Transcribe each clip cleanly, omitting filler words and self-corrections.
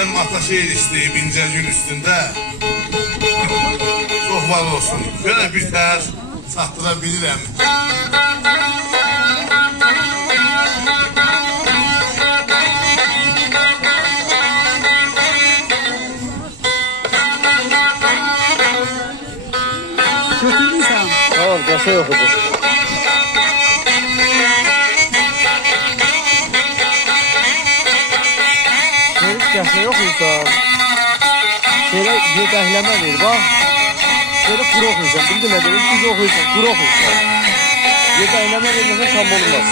İbrahim Ataşehir isteyip İncegül üstünde. Çok var olsun. Böyle bir tər çatdırabilirim. Götürmüşəm. Tamam, kasa yok idi. Herif kasa yok insan. Şöyle yedekleme ver bak. Şöyle kuru okuyacağım. Bildin ne demek? Düz okuyacağım. Kuru okuyacağım. Yedekleme vermesen tam olmaz.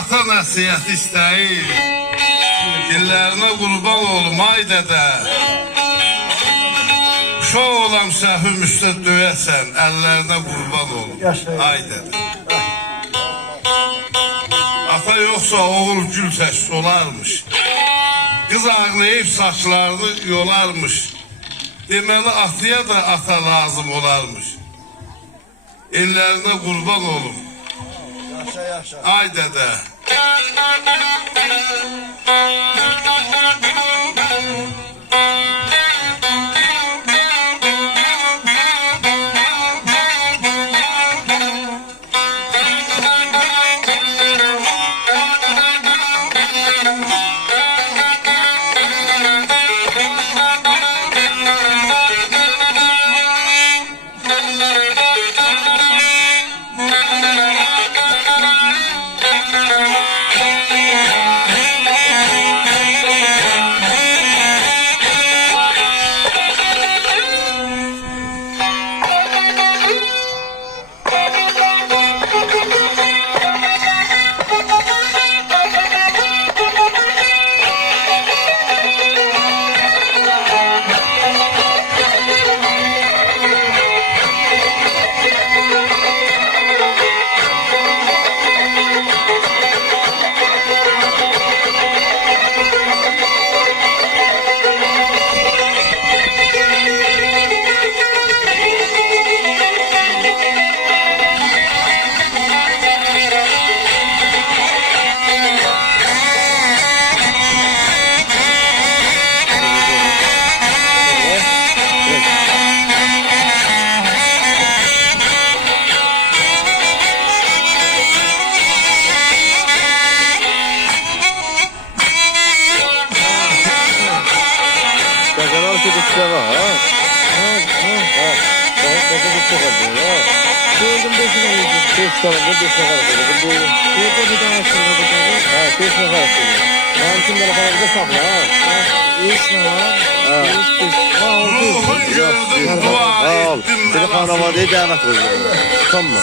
Ata nəsiyyət istəyir, dillərinə qurban olum ay dədə. Uşaq olam səhvim üstə döyəsən, əllərinə qurban olum ay dədə. Ata yoxsa oğul gül tək olarmış, qız ağlayıb saçlarını yolarmış. Deməli ataya da ata lazım olarmış. Ellərinə qurban olum ay dədə.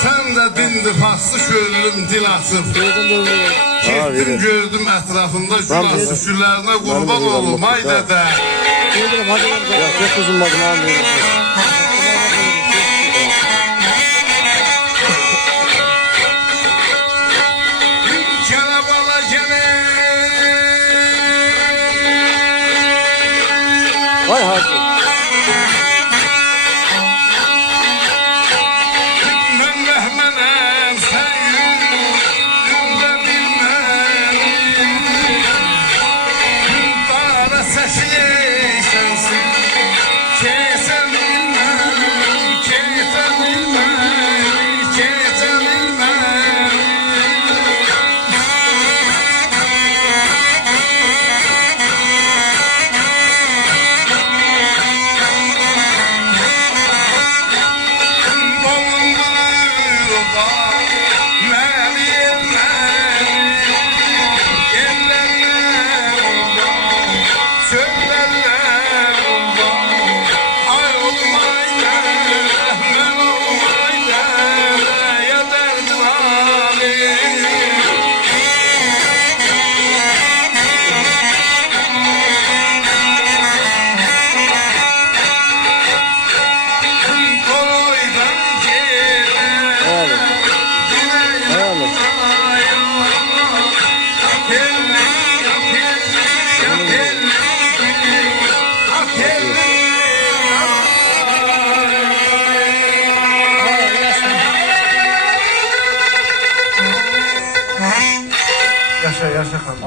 Sen de dindi faslı şöllüm dil asıp Getdim gördüm ətrafında günah şükürlərinə qurban olum. Ay dədə. Gelirim hadi. Ya çok kızılmadım abi. Kərabala gəlir. Vay hacı. Mən rəhmənəm, sən yüzündə bilməm. Dara səsləyəsənsin, kesən bilməm, kesən bilməm, kesən bilməm. Yaşa yaşa kalın.